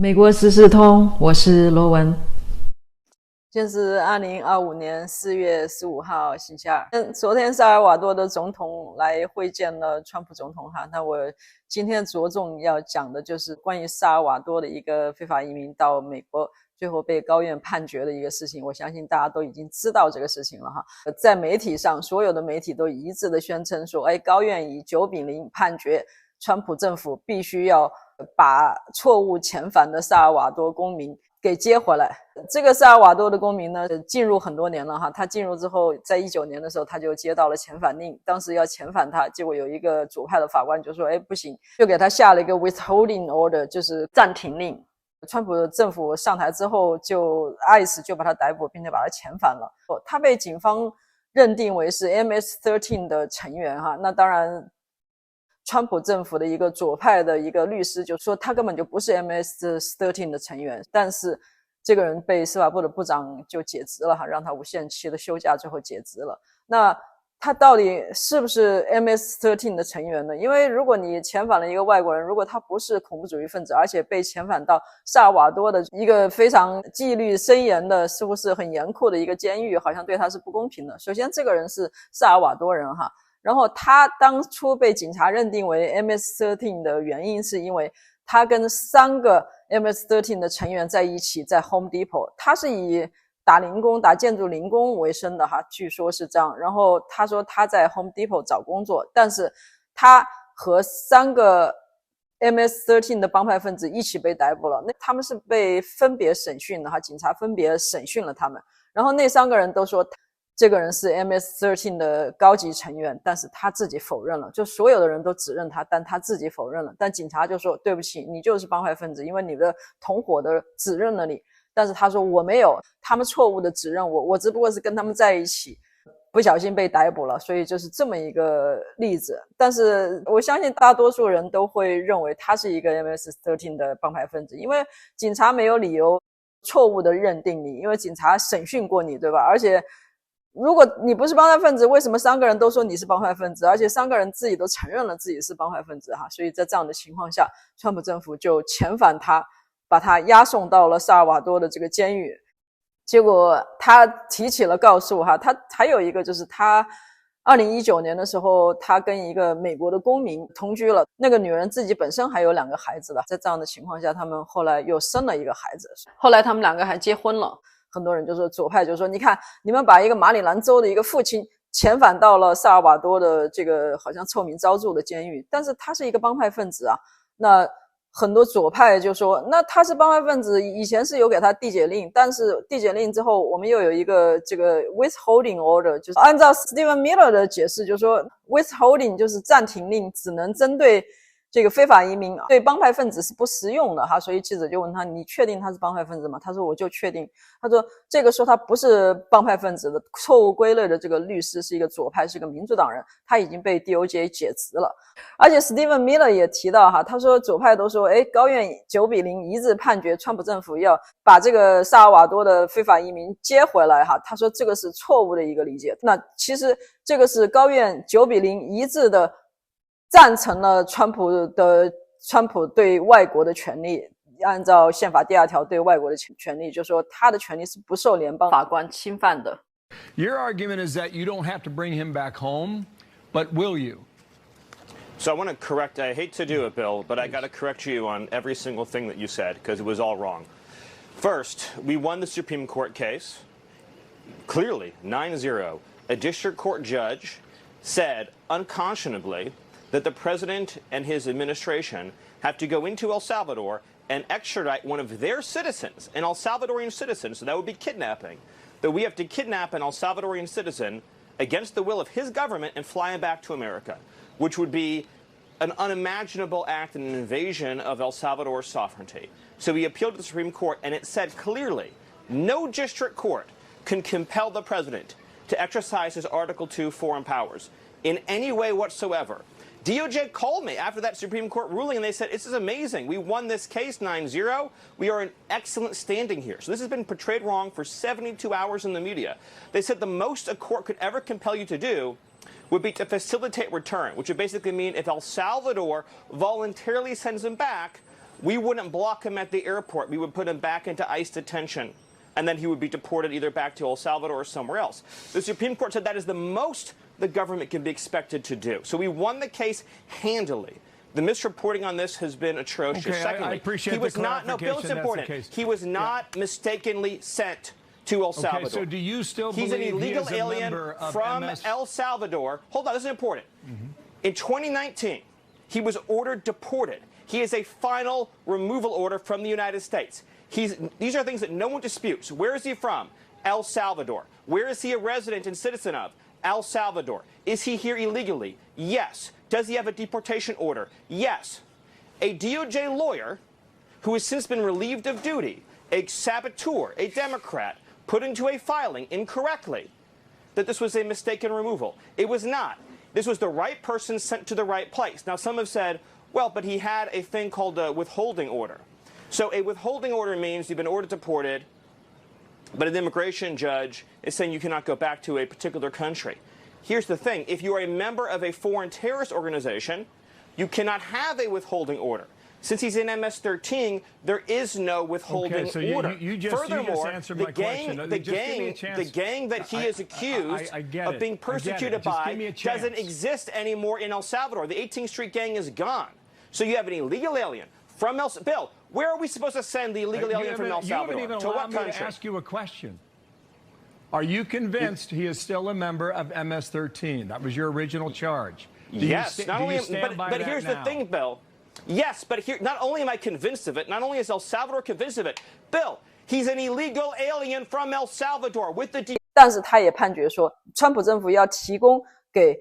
美国时事通，我是罗文。现在是2025年4月15号星期二。昨天萨尔瓦多的总统来会见了川普总统哈，那我今天着重要讲的就是关于萨尔瓦多的一个非法移民到美国最后被高院判决的一个事情。我相信大家都已经知道这个事情了哈。在媒体上，所有的媒体都一致的宣称说，高院以9-0判决川普政府必须要把错误遣返的萨尔瓦多公民给接回来。这个萨尔瓦多的公民呢，进入很多年了哈。他进入之后，在19年的时候，他就接到了遣返令，当时要遣返他，结果有一个左派的法官就说，不行，就给他下了一个 withholding order， 就是暂停令。川普政府上台之后，就 ICE 就把他逮捕，并且把他遣返了。他被警方认定为是 MS-13 的成员哈。那当然，川普政府的一个左派的一个律师就说他根本就不是 MS-13 的成员，但是这个人被司法部的部长就解职了哈，让他无限期的休假，最后解职了。那他到底是不是 MS-13 的成员呢？因为如果你遣返了一个外国人，如果他不是恐怖主义分子，而且被遣返到萨尔瓦多的一个非常纪律森严的，似乎是很严酷的一个监狱，好像对他是不公平的。首先这个人是萨尔瓦多人哈，然后他当初被警察认定为 MS-13 的原因是因为他跟3个 MS-13 的成员在一起，在 Home Depot， 他是以打零工、打建筑零工为生的哈，据说是这样。然后他说他在 Home Depot 找工作，但是他和3个 MS-13 的帮派分子一起被逮捕了。那他们是被分别审讯的哈，警察分别审讯了他们。然后那3个人都说这个人是 MS-13 的高级成员，但是他自己否认了，就所有的人都指认他，但他自己否认了。但警察就说对不起，你就是帮派分子，因为你的同伙的指认了你。但是他说我没有，他们错误的指认我只不过是跟他们在一起，不小心被逮捕了，所以就是这么一个例子。但是我相信大多数人都会认为他是一个 MS-13 的帮派分子，因为警察没有理由错误的认定你，因为警察审讯过你，对吧？而且如果你不是帮派分子，为什么3个人都说你是帮派分子，而且3个人自己都承认了自己是帮派分子哈？所以在这样的情况下，川普政府就遣返他，把他押送到了萨尔瓦多的这个监狱。结果他提起了告诉哈，他还有一个就是他2019年的时候，他跟一个美国的公民同居了，那个女人自己本身还有2个孩子的，在这样的情况下，他们后来又生了一个孩子，后来他们2个还结婚了。很多人就说，左派就说，你看你们把一个马里兰州的一个父亲遣返到了萨尔瓦多的这个好像臭名昭著的监狱，但是他是一个帮派分子啊。那很多左派就说，那他是帮派分子，以前是有给他递解令，但是递解令之后我们又有一个这个 withholding order， 就是按照 Stephen Miller 的解释，就是说 withholding 就是暂停令，只能针对这个非法移民，对帮派分子是不实用的哈。所以记者就问他，你确定他是帮派分子吗？他说我就确定。他说这个说他不是帮派分子的错误归类的这个律师是一个左派，是一个民主党人，他已经被 DOJ 解职了。而且 Stephen Miller 也提到哈，他说左派都说高院9-0一致判决川普政府要把这个萨尔瓦多的非法移民接回来哈，他说这个是错误的一个理解。那其实这个是高院9-0一致的赞成了川普对外国的权利，按照宪法第2条对外国的权利，就是说他的权利是不受联邦法官侵犯的。 Your argument is that you don't have to bring him back home, but will you? So I want to correct, I hate to do it, Bill, but I got to correct you on every single thing that you said because it was all wrong. First, we won the Supreme Court case, clearly, 9-0. A district court judge said unconscionably that the president and his administration have to go into El Salvador and extradite one of their citizens, an El Salvadorian citizen, so that would be kidnapping, that we have to kidnap an El Salvadorian citizen against the will of his government and fly him back to America, which would be an unimaginable act and an invasion of El Salvador's sovereignty. So we appealed to the Supreme Court, and it said clearly, no district court can compel the president to exercise his Article 2 foreign powers in any way whatsoever. DOJ called me after that Supreme Court ruling, and they said, this is amazing. We won this case 9-0. We are in excellent standing here. So this has been portrayed wrong for 72 hours in the media. They said the most a court could ever compel you to do would be to facilitate return, which would basically mean if El Salvador voluntarily sends him back, we wouldn't block him at the airport. We would put him back into ICE detention, and then he would be deported either back to El Salvador or somewhere else. The Supreme Court said that is the most the government can be expected to do. So we won the case handily. The misreporting on this has been atrocious. Okay, Secondly, I appreciate he was the not, no, Bill, it's important. He was not mistakenly sent to El Salvador. Okay, so do you still He's an believe illegal he is a alien member of from MS? El Salvador. Hold on, this is important. In 2019, he was ordered deported. He has a final removal order from the United States. These are things that no one disputes. Where is he from? El Salvador. Where is he a resident and citizen of? El Salvador. Is he here illegally? Yes. Does he have a deportation order? Yes. A DOJ lawyer who has since been relieved of duty, a saboteur, a Democrat, put into a filing incorrectly that this was a mistaken removal. It was not. This was the right person sent to the right place. Now, some have said, well, but he had a thing called a withholding order. So a withholding order means you've been ordered deported, but an immigration judge is saying you cannot go back to a particular country. Here's the thing. If you are a member of a foreign terrorist organization, you cannot have a withholding order. Since he's in MS-13, there is no withholding order. Furthermore, the gang that he is accused of being persecuted by doesn't exist anymore in El Salvador. The 18th Street gang is gone. So you have an illegal alien from El Salvador. Bill, where are we supposed to send the illegal alien from El Salvador? You haven't even to what allowed me country? to ask you a question. Are you convinced he is still a member of MS-13? That was your original charge. Yes. Not only, but here's the thing, Bill. Yes, but here, not only am I convinced of it, not only is El Salvador convinced of it, Bill, he's an illegal alien from El Salvador with the. 但是他也判决说，川普政府要提供给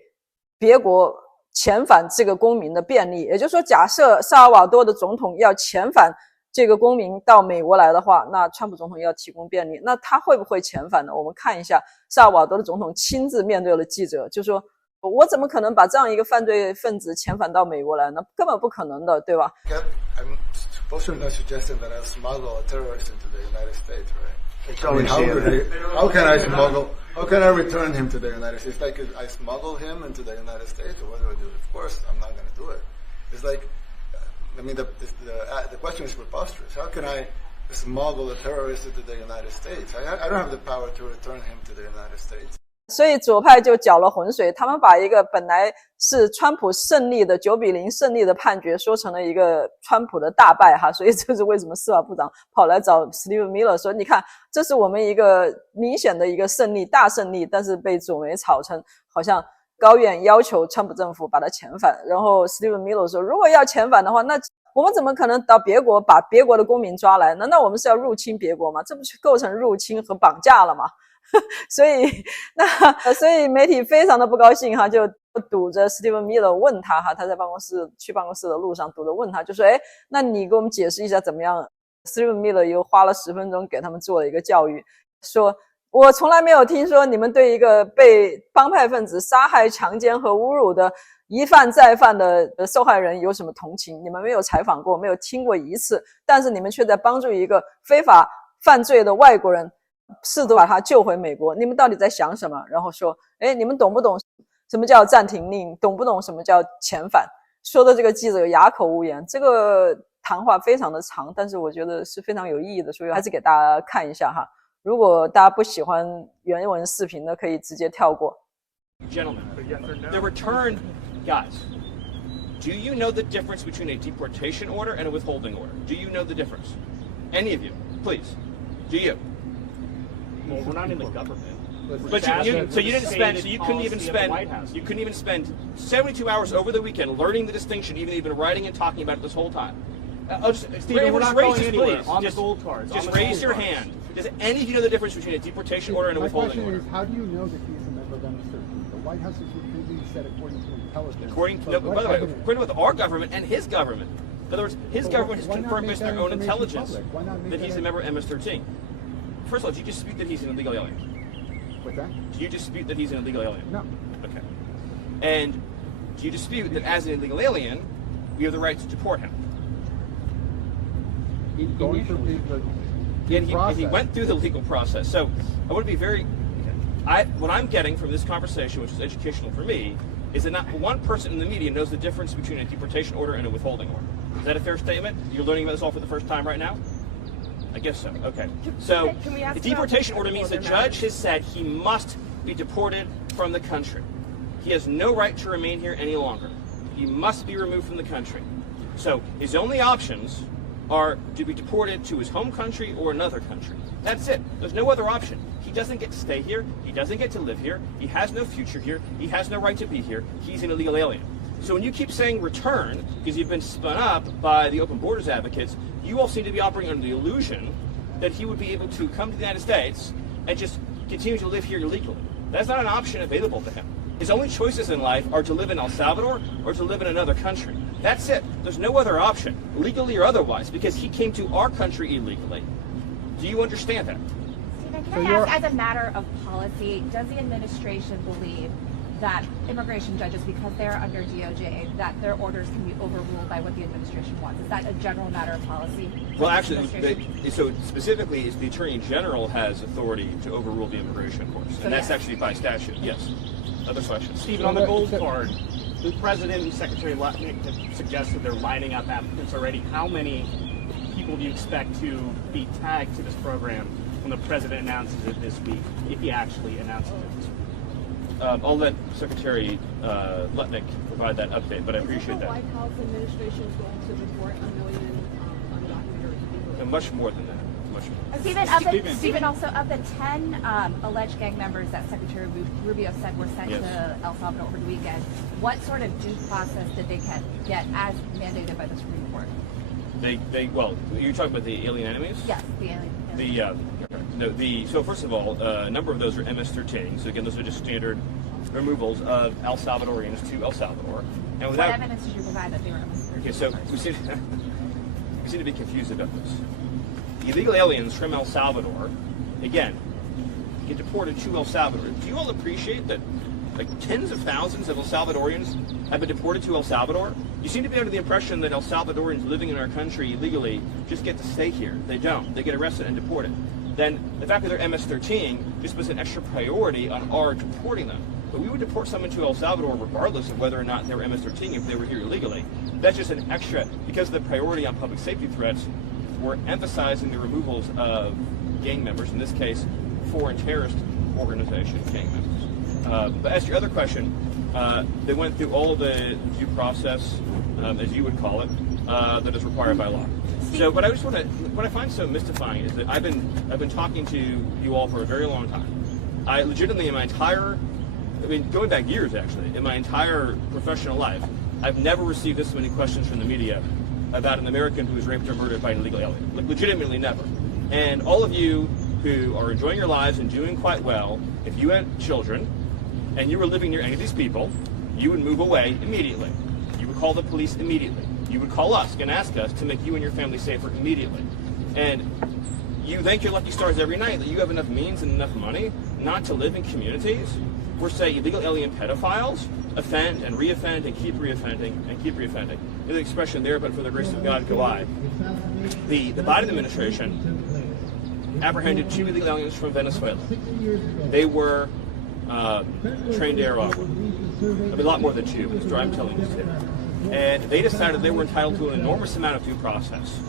别国遣返这个公民的便利，也就是说，假设萨尔瓦多的总统要遣返这个公民到美国来的话，那川普总统要提供便利，那他会不会遣返呢？我们看一下萨尔瓦多的总统亲自面对了记者，就说。我怎么可能把这样一个犯罪分子遣返到美国来呢？根本不可能的，对吧 I'm also not suggesting that I'll smuggle a terrorist into the United States, right? I mean, how can I return him to the United States? Like, I smuggle him into the United States, or what do I do? Of course, I'm not going to do it. It's like, I mean, the question is preposterous. How can I smuggle a terrorist into the United States? I don't have the power to return him to the United States. 所以左派就搅了浑水，他们把一个本来是川普胜利的9-0胜利的判决说成了一个川普的大败哈，所以这是为什么司法部长跑来找 Steve Miller 说，你看这是我们一个明显的一个胜利，大胜利，但是被左媒炒成好像高院要求川普政府把他遣返，然后 Steve Miller 说，如果要遣返的话，那我们怎么可能到别国把别国的公民抓来？难道我们是要入侵别国吗？这不是构成入侵和绑架了吗？所以媒体非常的不高兴哈，就堵着 Steve Miller 问他哈，他在去办公室的路上堵着问他，就说那你给我们解释一下怎么样 ？Steve Miller 又花了10分钟给他们做了一个教育，说我从来没有听说你们对一个被帮派分子杀害、强奸和侮辱的一犯再犯的受害人有什么同情？你们没有采访过，没有听过一次，但是你们却在帮助一个非法犯罪的外国人。试图把他救回美国，你们到底在想什么？然后说，你们懂不懂什么叫暂停令？懂不懂什么叫遣返？说的这个记者哑口无言。这个谈话非常的长，但是我觉得是非常有意义的，所以还是给大家看一下哈。如果大家不喜欢原文视频的，可以直接跳过。Gentlemen, the return, guys, do you know the difference between a deportation order and a withholding order? Do you know the difference? Any of you, please. Do you? Well, we're not in the government. But you couldn't even spend 72 hours over the weekend learning the distinction, even writing and talking about it this whole time. Stephen, we're not going anywhere. On the gold cards. Just raise your hand. Does any of you know the difference between a deportation order and a withholding order? My question is, how do you know that he's a member of MS-13? The White House has repeatedly said according to intelligence. By the way, according to our government and his government. In other words, his government has confirmed based on their own intelligence that he's a member of MS-13. First of all, do you dispute that he's an illegal alien? What's that? Do you dispute that he's an illegal alien? No. Okay. And do you dispute that as an illegal alien, we have the right to deport him? He's going through he went through the legal process. So I want to be very... what I'm getting from this conversation, which is educational for me, is that not one person in the media knows the difference between a deportation order and a withholding order. Is that a fair statement? You're learning about this all for the first time right now? I guess so. Okay. So the deportation order means the judge has said he must be deported from the country. He has no right to remain here any longer. He must be removed from the country. So his only options are to be deported to his home country or another country. That's it. There's no other option. He doesn't get to stay here. He doesn't get to live here. He has no future here. He has no right to be here. He's an illegal alien. So when you keep saying return, because you've been spun up by the open borders advocates, you all seem to be operating under the illusion that he would be able to come to the United States and just continue to live here illegally. That's not an option available to him. His only choices in life are to live in El Salvador or to live in another country. That's it. There's no other option, legally or otherwise, because he came to our country illegally. Do you understand that? Stephen, can I ask, as a matter of policy, does the administration believe that immigration judges, because they're under DOJ, that their orders can be overruled by what the administration wants? Is that a general matter of policy? Well, actually, so specifically, is the Attorney General has authority to overrule the immigration courts, and that's actually by statute, yes. Other questions? Stephen, on the gold card, the President and Secretary Lutnick have suggested they're lining up applicants already. How many people do you expect to be tagged to this program when the President announces it this week, if he actually announces it this week? I'll let Secretary Lutnick provide that update, but I appreciate that. The White House administration is going to report 1 million undocumented illegals. Much more than that. Much more. Stephen, also of the 10 alleged gang members that Secretary Rubio said were sent to El Salvador over the weekend, what sort of due process did they get as mandated by the Supreme Court? Well, you're talking about the alien enemies? Yes, the alien. So first of all, a number of those are MS-13. So again, those are just standard removals of El Salvadorians to El Salvador. And what evidence did you provide that they were MS-13? Okay, so we seem to be confused about this. Illegal aliens from El Salvador, again, get deported to El Salvador. Do you all appreciate that tens of thousands of El Salvadorians have been deported to El Salvador? You seem to be under the impression that El Salvadorians living in our country illegally just get to stay here. They don't. They get arrested and deported. Then the fact that they're MS-13 just puts an extra priority on our deporting them. But we would deport someone to El Salvador regardless of whether or not they were MS-13 if they were here illegally. That's just an extra, because of the priority on public safety threats, we're emphasizing the removals of gang members, in this case, foreign terrorist organization gang members. But as to your other question, they went through all of the due process, as you would call it, that is required by law. So, but I just want to, what I find so mystifying is that I've been talking to you all for a very long time. I legitimately, in my entire, going back years actually, in my entire professional life, I've never received this many questions from the media about an American who was raped or murdered by an illegal alien. Legitimately never. And all of you who are enjoying your lives and doing quite well, if you had children and you were living near any of these people, you would move away immediately. You would call the police immediately. You would call us and ask us to make you and your family safer immediately. And you thank your lucky stars every night that you have enough means and enough money not to live in communities where, say, illegal alien pedophiles offend and reoffend and keep reoffending and keep reoffending. There's an expression there, but for the grace of God, go I. The Biden administration apprehended 2 illegal aliens from Venezuela. They were trained air offer. A lot more than 2, I'm telling you today. And they decided they were entitled to an enormous amount of due process.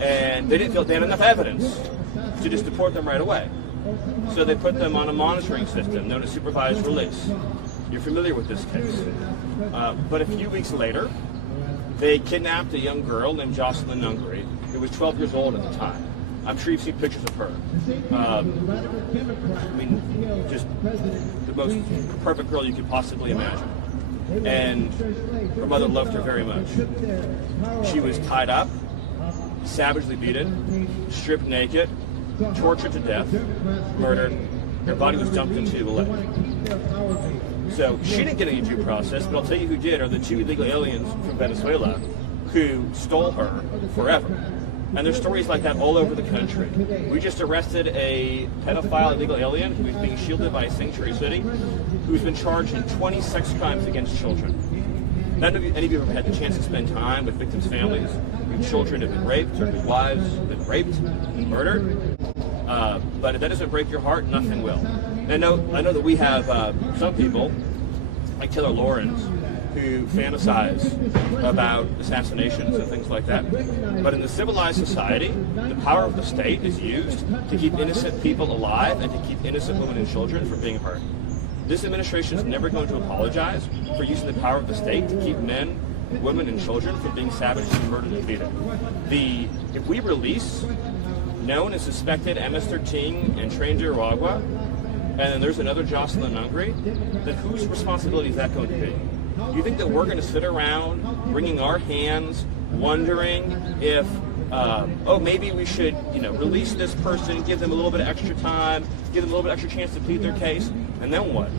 And they didn't feel they had enough evidence to just deport them right away. So they put them on a monitoring system known as supervised release. You're familiar with this case. But a few weeks later, they kidnapped a young girl named Jocelyn Nungary, who was 12 years old at the time. I'm sure you've seen pictures of her. Just the most perfect girl you could possibly imagine. And her mother loved her very much. She was tied up, savagely beaten, stripped naked, tortured to death, murdered. Her body was dumped into the lake. So she didn't get any due process, but I'll tell you who did are the 2 illegal aliens from Venezuela who stole her forever. And there's stories like that all over the country. We just arrested a pedophile illegal alien who is being shielded by a sanctuary city, who's been charged in 20 sex crimes against children. None of you, any of you have had the chance to spend time with victims' families whose children have been raped or whose wives have been raped and murdered. But if that doesn't break your heart, nothing will. And I know that we have some people, like Taylor Lawrence, who fantasize about assassinations and things like that. But in the civilized society, the power of the state is used to keep innocent people alive and to keep innocent women and children from being hurt. This administration is never going to apologize for using the power of the state to keep men, women, and children from being savagely murdered and beaten. If we release known and suspected MS-13 and trained Iragua, and then there's another Jocelyn Hungary, then whose responsibility is that going to be? You think that we're going to sit around wringing our hands, wondering if, maybe we should, release this person, give them a little bit of extra time, give them a little bit extra chance to plead their case, and then what?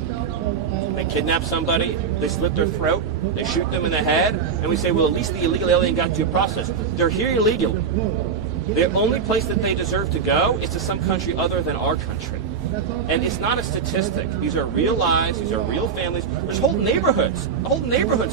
They kidnap somebody, they slit their throat, they shoot them in the head, and we say, well, at least the illegal alien got due process. They're here illegally. The only place that they deserve to go is to some country other than our country. And it's not a statistic. These are real lives. These are real families. There's whole neighborhoods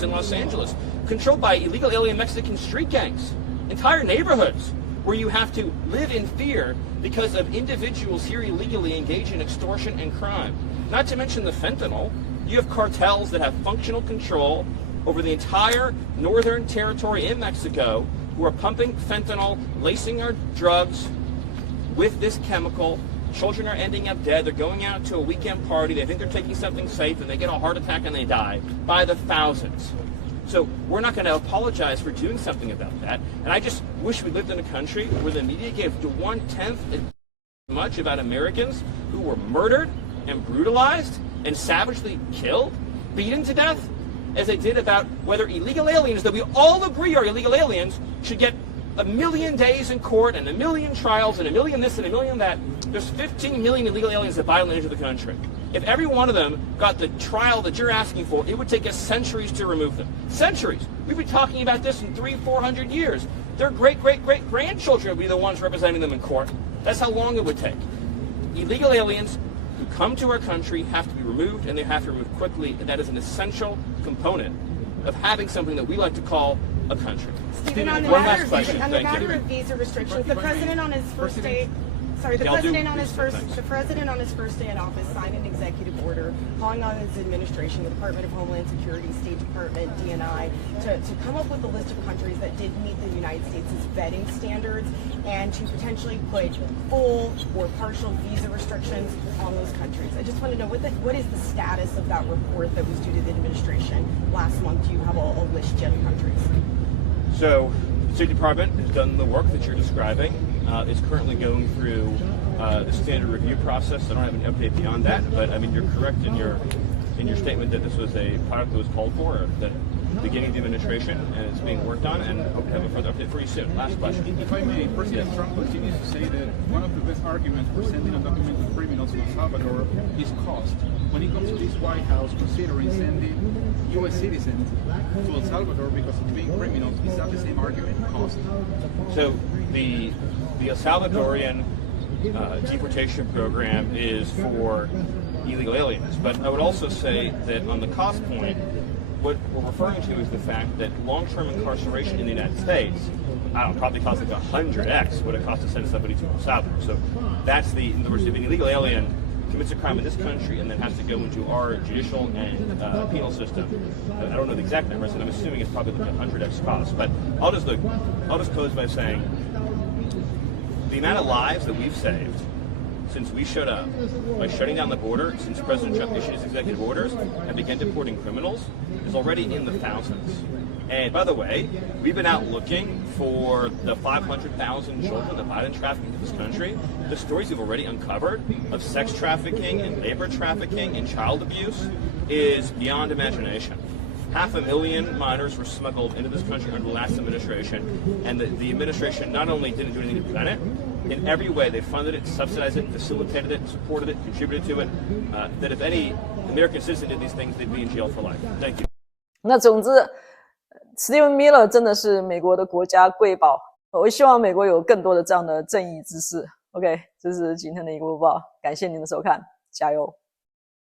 in Los Angeles controlled by illegal alien Mexican street gangs. Entire neighborhoods where you have to live in fear because of individuals here illegally engaged in extortion and crime. Not to mention the fentanyl. You have cartels that have functional control over the entire northern territory in Mexico who are pumping fentanyl, lacing our drugs with this chemical. Children are ending up dead. They're going out to a weekend party. They think they're taking something safe, and they get a heart attack and they die by the thousands. So we're not going to apologize for doing something about that. And I just wish we lived in a country where the media gave 1/10 as much about Americans who were murdered and brutalized and savagely killed, beaten to death, as they did about whether illegal aliens that we all agree are illegal aliens should get 1 million days in court and 1 million trials and 1 million this and 1 million that. There's 15 million illegal aliens that violently enter the country. If every one of them got the trial that you're asking for, it would take us centuries to remove them. Centuries. We've been talking about this in 300-400 years. Their great-great-great-grandchildren would be the ones representing them in court. That's how long it would take. Illegal aliens who come to our country have to be removed, and they have to be removed quickly, and that is an essential component of having something that we like to call a country. Stephen, on the matter of visa restrictions, the president on his first day, the president on his first day in office signed an executive order calling on his administration, the Department of Homeland Security, State Department, DNI, to come up with a list of countries that did meet the United States' vetting standards and to potentially put full or partial visa restrictions on those countries. I just want to know what is the status of that report that was due to the administration last month? Do you have a list yet of countries? So the State Department has done the work that you're describing. It's currently going through the standard review process. I don't have an update beyond that, but I mean you're correct in your statement that this was a product that was called for at the beginning of the administration, and it's being worked on, and hope to have a further update for you soon. Last question. If I may, President Trump continues to say that one of the best arguments for sending undocumented criminals to El Salvador is cost. When it comes to this White House considering sending U.S. citizens to El Salvador because of being criminals, is that the same argument, cost? So the El Salvadorian deportation program is for illegal aliens, but I would also say that on the cost point, what we're referring to is the fact that long-term incarceration in the United States, probably costs like 100x what it costs to send somebody to El Salvador. So that's in other words, if an illegal alien commits a crime in this country and then has to go into our judicial and penal system, I don't know the exact numbers, and I'm assuming it's probably like 100x cost. But I'll just close by saying the amount of lives that we've saved since we showed up by shutting down the border, since President Trump issued his executive orders and began deporting criminals, is already in the thousands. And by the way, we've been out looking for the 500,000 children that Biden trafficked into this country. The stories we've already uncovered of sex trafficking and labor trafficking and child abuse is beyond imagination. 500,000 minors were smuggled into this country under the last administration, and the administration not only didn't do anything to prevent it, in every way they funded it, subsidized it, facilitated it, supported it, contributed to it, that if any American citizen did these things, they'd be in jail for life. Thank you. 那总之 Stephen Miller 真的是美国的国家瑰宝，我希望美国有更多的这样的正义之士。OK， 这是今天的一个播报，感谢您的收看，加油。